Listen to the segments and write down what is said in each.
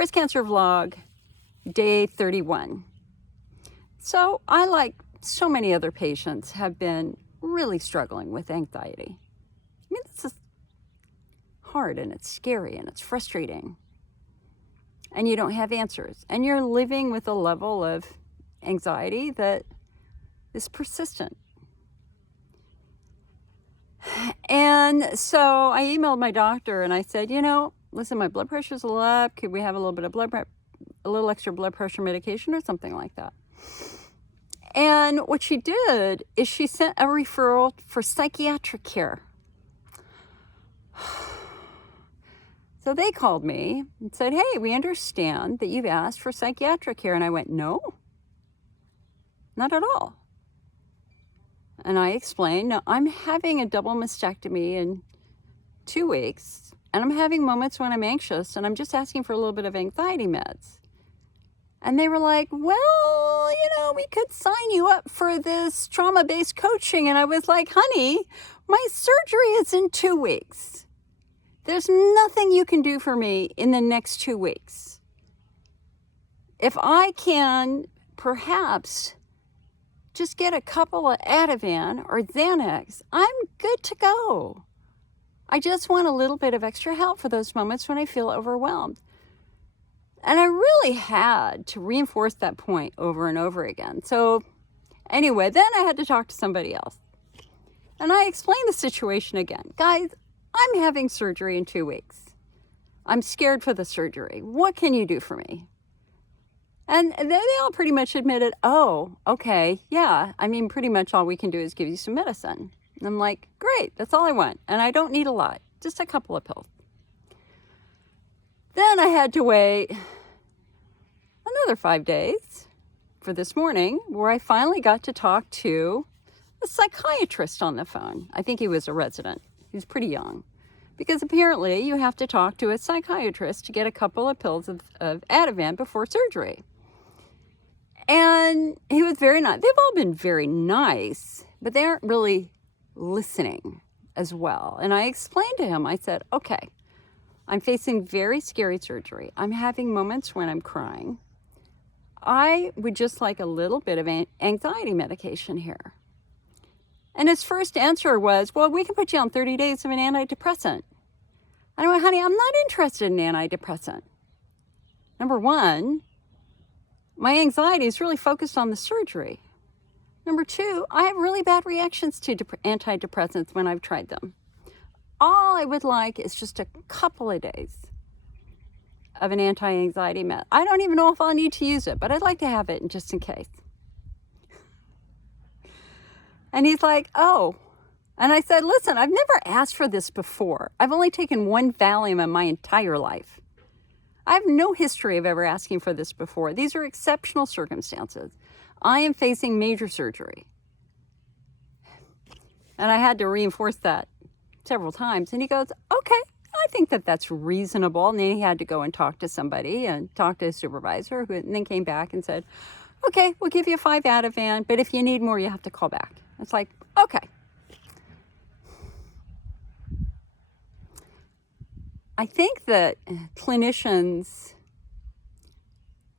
Breast cancer vlog, day 31. So I, like so many other patients, have been really struggling with anxiety. I mean, this is hard and it's scary and it's frustrating. And you don't have answers. And you're living with a level of anxiety that is persistent. And so I emailed my doctor and I said, listen, my blood pressure's a little up. Could we have a little bit of a little extra blood pressure medication or something like that? And what she did is she sent a referral for psychiatric care. So they called me and said, hey, we understand that you've asked for psychiatric care. And I went, no, not at all. And I explained, no, I'm having a double mastectomy in 2 weeks. And I'm having moments when I'm anxious. And I'm just asking for a little bit of anxiety meds. And they were like, well, we could sign you up for this trauma-based coaching. And I was like, honey, my surgery is in 2 weeks. There's nothing you can do for me in the next 2 weeks. If I can perhaps just get a couple of ativan or xanax, I'm good to go. I just want a little bit of extra help for those moments when I feel overwhelmed. And I really had to reinforce that point over and over again. So anyway, then I had to talk to somebody else. And I explained the situation again. Guys, I'm having surgery in 2 weeks. I'm scared for the surgery. What can you do for me? And they all pretty much admitted, oh, okay, yeah. I mean, pretty much all we can do is give you some medicine. And I'm like, great, that's all I want. And I don't need a lot, just a couple of pills. Then I had to wait another 5 days for this morning, where I finally got to talk to a psychiatrist on the phone. I think he was a resident. He was pretty young. Because apparently you have to talk to a psychiatrist to get a couple of pills of ativan before surgery. And he was very nice. They've all been very nice, but they aren't really listening as well. And I explained to him, I said, okay, I'm facing very scary surgery. I'm having moments when I'm crying. I would just like a little bit of anxiety medication here. And his first answer was, well, we can put you on 30 days of an antidepressant. And I went, honey, I'm not interested in antidepressant. Number one, my anxiety is really focused on the surgery. Number two, I have really bad reactions to antidepressants when I've tried them. All I would like is just a couple of days of an anti-anxiety med. I don't even know if I'll need to use it, but I'd like to have it just in case. And he's like, oh. And I said, listen, I've never asked for this before. I've only taken one Valium in my entire life. I have no history of ever asking for this before. These are exceptional circumstances. I am facing major surgery. And I had to reinforce that several times. And he goes, okay, I think that that's reasonable. And then he had to go and talk to somebody and talk to his supervisor, and then came back and said, okay, we'll give you 5 ativan, but if you need more, you have to call back. It's like, okay. I think that clinicians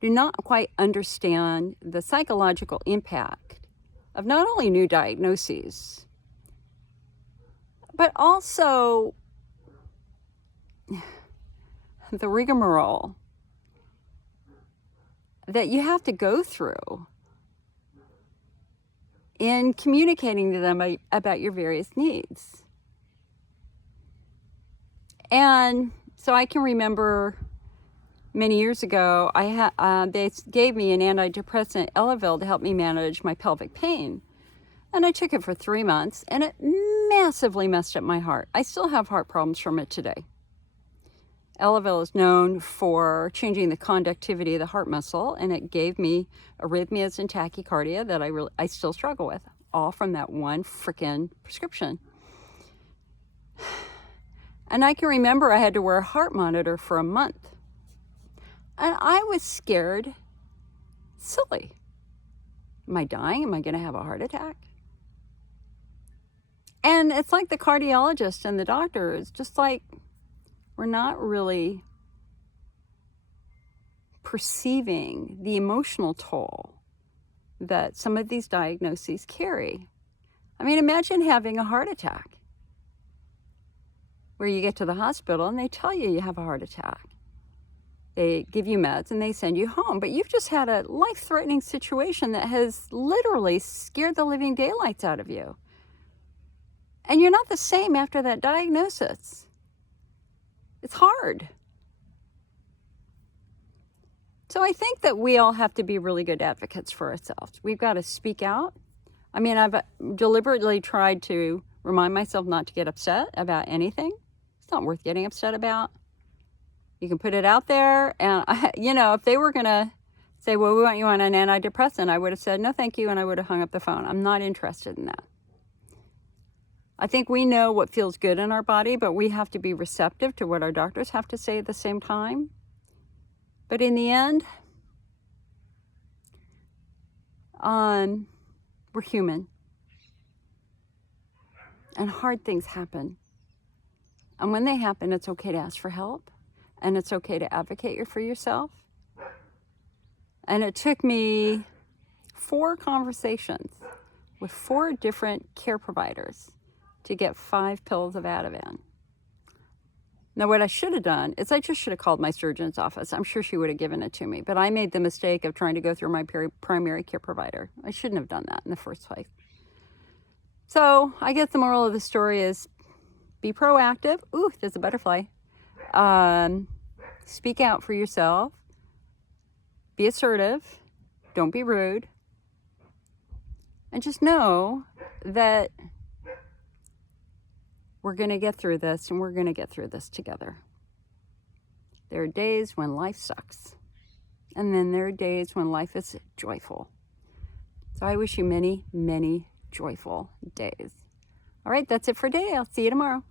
do not quite understand the psychological impact of not only new diagnoses, but also the rigmarole that you have to go through in communicating to them about your various needs. And so I can remember many years ago, they gave me an antidepressant, Elavil, to help me manage my pelvic pain. And I took it for 3 months, and it massively messed up my heart. I still have heart problems from it today. Elavil is known for changing the conductivity of the heart muscle, and it gave me arrhythmias and tachycardia that I still struggle with, all from that one frickin' prescription. And I can remember I had to wear a heart monitor for a month. And I was scared silly. Am I dying? Am I going to have a heart attack? And it's like the cardiologist and the doctor is just like, we're not really perceiving the emotional toll that some of these diagnoses carry. I mean, imagine having a heart attack where you get to the hospital and they tell you you have a heart attack. They give you meds and they send you home, but you've just had a life-threatening situation that has literally scared the living daylights out of you. And you're not the same after that diagnosis. It's hard. So I think that we all have to be really good advocates for ourselves. We've got to speak out. I mean, I've deliberately tried to remind myself not to get upset about anything. It's not worth getting upset about. You can put it out there, and if they were going to say, well, we want you on an antidepressant, I would have said, no, thank you, and I would have hung up the phone. I'm not interested in that. I think we know what feels good in our body, but we have to be receptive to what our doctors have to say at the same time. But in the end, we're human. And hard things happen. And when they happen, it's okay to ask for help. And it's okay to advocate for yourself. And it took me 4 conversations with 4 different care providers to get 5 pills of ativan. Now, what I should have done is I just should have called my surgeon's office. I'm sure she would have given it to me. But I made the mistake of trying to go through my primary care provider. I shouldn't have done that in the first place. So I guess the moral of the story is be proactive. Ooh, there's a butterfly. Speak out for yourself. Be assertive. Don't be rude. And just know that we're going to get through this, and we're going to get through this together. There are days when life sucks. And then there are days when life is joyful. So I wish you many, many joyful days. All right, that's it for today. I'll see you tomorrow.